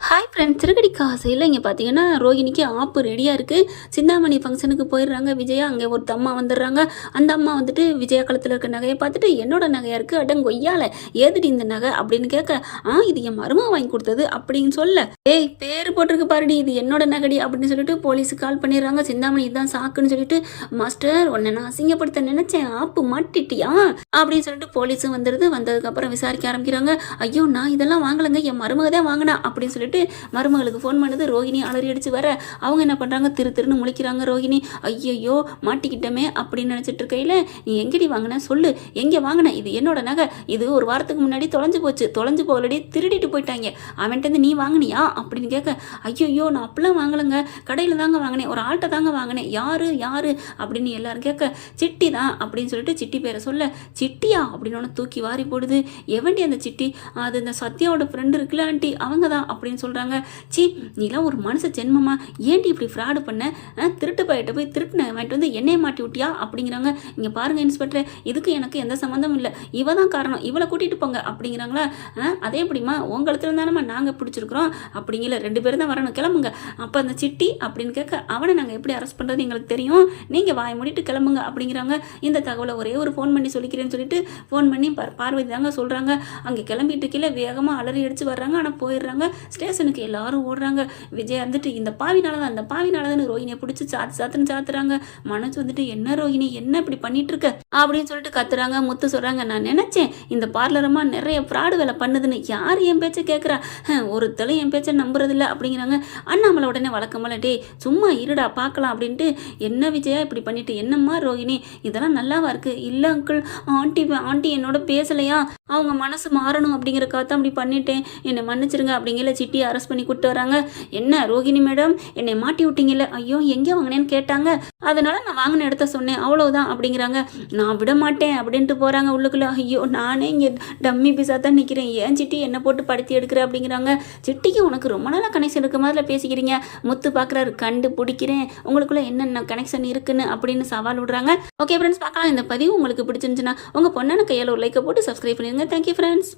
Hi friends, சிறுகடி காசையில் இங்கே பார்த்தீங்கன்னா ரோகிணிக்கு ஆப்பு ரெடியாக இருக்குது. சிந்தாமணி ஃபங்க்ஷனுக்கு போயிடுறாங்க விஜயா. அங்கே ஒரு அம்மா வந்துடுறாங்க. அந்த அம்மா வந்துட்டு விஜயா கழுத்தில் இருக்க நகையை பார்த்துட்டு என்னோட நகையாக இருக்குது, அடங்கொய்யால ஏதுடி இந்த நகை அப்படின்னு கேட்க, இது என் மருமக வாங்கி கொடுத்தது அப்படின்னு சொல்ல, ஏய் பேர் போட்டிருக்கு பாருடி, இது என்னோட நகடி அப்படின்னு சொல்லிட்டு போலீஸுக்கு கால் பண்ணிடுறாங்க. சிந்தாமணி இதுதான் சாக்குன்னு சொல்லிட்டு, மாஸ்டர் உன்னை நான் அசிங்கப்படுத்த நினைச்சேன், ஆப்பு மாட்டிட்டியா அப்படின்னு சொல்லிட்டு போலீஸும் வந்துடுது. வந்ததுக்கப்புறம் விசாரிக்க ஆரம்பிக்கிறாங்க. ஐயோ நான் இதெல்லாம் வாங்கலைங்க, என் மருமக தான் வாங்கினா அப்படின்னு சொல்லிட்டு மருமகளுக்கு ஃபோன் பண்ணுது. ரோகிணி அலறி அடிச்சு வர அவங்க என்ன பண்ணுறாங்க, திருன்னு முழிக்கிறாங்க. ரோகிணி ஐயையோ மாட்டிக்கிட்டமே அப்படின்னு நினச்சிட்டு இருக்கையில், நீ எங்கடி வாங்கின சொல்லு, எங்கே வாங்கின, இது என்னோட நகை, இது ஒரு வாரத்துக்கு முன்னாடி தொலைஞ்சு போச்சு, தொலைஞ்சு போகலடி திருடிட்டு போயிட்டாங்க, அவன்கிட்ட நீ வாங்கினியா அப்படின்னு கேட்க, ஐயோ நான் அப்படிலாம் வாங்கலைங்க, கடையில் தாங்க வாங்கினேன், ஒரு ஆள்கிட்ட தாங்க வாங்கினேன், யாரு யாரு அப்படின்னு எல்லாரும் கேட்க, சிட்டி தான் அப்படின்னு சொல்லிட்டு சிட்டி பேரை சொல்ல, சிட்டியா அப்படின்னு தூக்கி வாரி போடுது. எவண்டி அந்த சிட்டி, அது இந்த சத்யாவோட ஃப்ரெண்டு இருக்குல்ல ஆண்டி, அவங்க தான் அப்படின்னு சொல்கிறாங்க. சி நீலாம் ஒரு மனுஷ ஜென்மமா, ஏன்டி இப்படி ஃப்ராடு பண்ண, திருட்டு பையிட்ட போய் திருட்டுன வாங்கிட்டு வந்து என்னையை மாட்டி விட்டியா அப்படிங்கிறாங்க. இங்கே பாருங்க இன்ஸ்பெக்டர், இதுக்கு எனக்கு எந்த சம்மந்தமும் இல்லை, இவ தான் காரணம், இவளை கூட்டிகிட்டு போங்க அப்படிங்கிறாங்களா. அதே எப்படிமா உங்களத்துல தானம்மா நாங்கள் பிடிச்சிருக்கிறோம் அப்படிங்கிற, 2 பேரும் தான் வரணும், கிளம்புங்க. அப்போ அந்த சிட்டி அப்படின்னு கேட்க, அவனை நாங்கள் எப்படி அரெஸ்ட் பண்ணுறது எங்களுக்கு தெரியும், நீங்கள் வாய் மூடிட்டு கிளம்புங்க அப்படிங்கிறாங்க. இந்த தகவலை ஒரே ஒரு ஃபோன் பண்ணி சொல்லிக்கிறேன்னு சொல்லிட்டு ஃபோன் பண்ணி பார்வதி தாங்க சொல்கிறாங்க. அங்கே கிளம்பிட்டு கீழே வேகமாக அலறி அடிச்சு வர்றாங்க. ஆனால் போயிடுறாங்க. ஸ்டேஷனுக்கு எல்லாரும் ஓடுறாங்க. விஜய் வந்துட்டு இந்த பாவினால தான், அந்த பாவினால தான் ரோஹிணியை பிடிச்சி சாத்துன்னு சாத்துறாங்க. மனசு வந்துட்டு என்ன ரோஹிணி என்ன இப்படி பண்ணிட்டு இருக்க அப்படின்னு சொல்லிட்டு கத்துறாங்க. முத்து சொல்றாங்க, நான் நினைச்சேன் இந்த பார்லரமா நிறைய ஃப்ராடு வேலை பண்ணுதுன்னு, யார் என் பேச்சை கேட்குறா, ஒருத்தரும் என் பேச்சை நம்புறதில்ல அப்படிங்கிறாங்க. அண்ணாமலை உடனே வழக்கமல்ல, டே சும்மா இருடா பார்க்கலாம் அப்படின்ட்டு, என்ன விஜயா இப்படி பண்ணிட்டு, என்னம்மா ரோஹிணி இதெல்லாம் நல்லாவா இருக்கு, இல்லை அங்கிள் ஆண்டி என்னோட பேசலையா, அவங்க மனசு மாறணும் அப்படிங்கிறக்காக தான் அப்படி பண்ணிட்டேன், என்னை மன்னிச்சிருங்க அப்படிங்கிற சிட்டியை அரெஸ்ட் பண்ணி கூப்பிட்டு வராங்க. என்ன ரோகிணி மேடம் என்னை மாட்டி விட்டீங்கல்ல, ஐயோ எங்கே வாங்கினேன்னு கேட்டாங்க, அதனால நான் வாங்கின இடத்த சொன்னேன் அவ்வளவுதான் அப்படிங்கிறாங்க. நான் விட மாட்டேன் அப்படின்ட்டு போகிறாங்க உள்ளுக்குள்ள. ஐயோ நானே இங்கே டம்மி பீஸாக தான் நிற்கிறேன், ஏன் சிட்டி என்னை போட்டு படுத்தி எடுக்கிற அப்படிங்கிறாங்க. சிட்டிக்கு உனக்கு ரொம்ப நாளாக கனெக்ஷன் இருக்க மாதிரில பேசிக்கிறீங்க. முத்து பார்க்குறாரு, கண்டு பிடிக்கிறேன் உங்களுக்குள்ள என்னென்ன கனெக்ஷன் இருக்குன்னு அப்படின்னு சவால் விடுறாங்க. ஓகே ஃப்ரெண்ட்ஸ், பார்க்கலாம். இந்த பதிவு உங்களுக்கு பிடிச்சிருந்துச்சுன்னா உங்கள் பொண்ணான கையால் ஒரு லைக்கை போட்டு சப்ஸ்கிரைப் பண்ணிடுங்க. Thank you friends.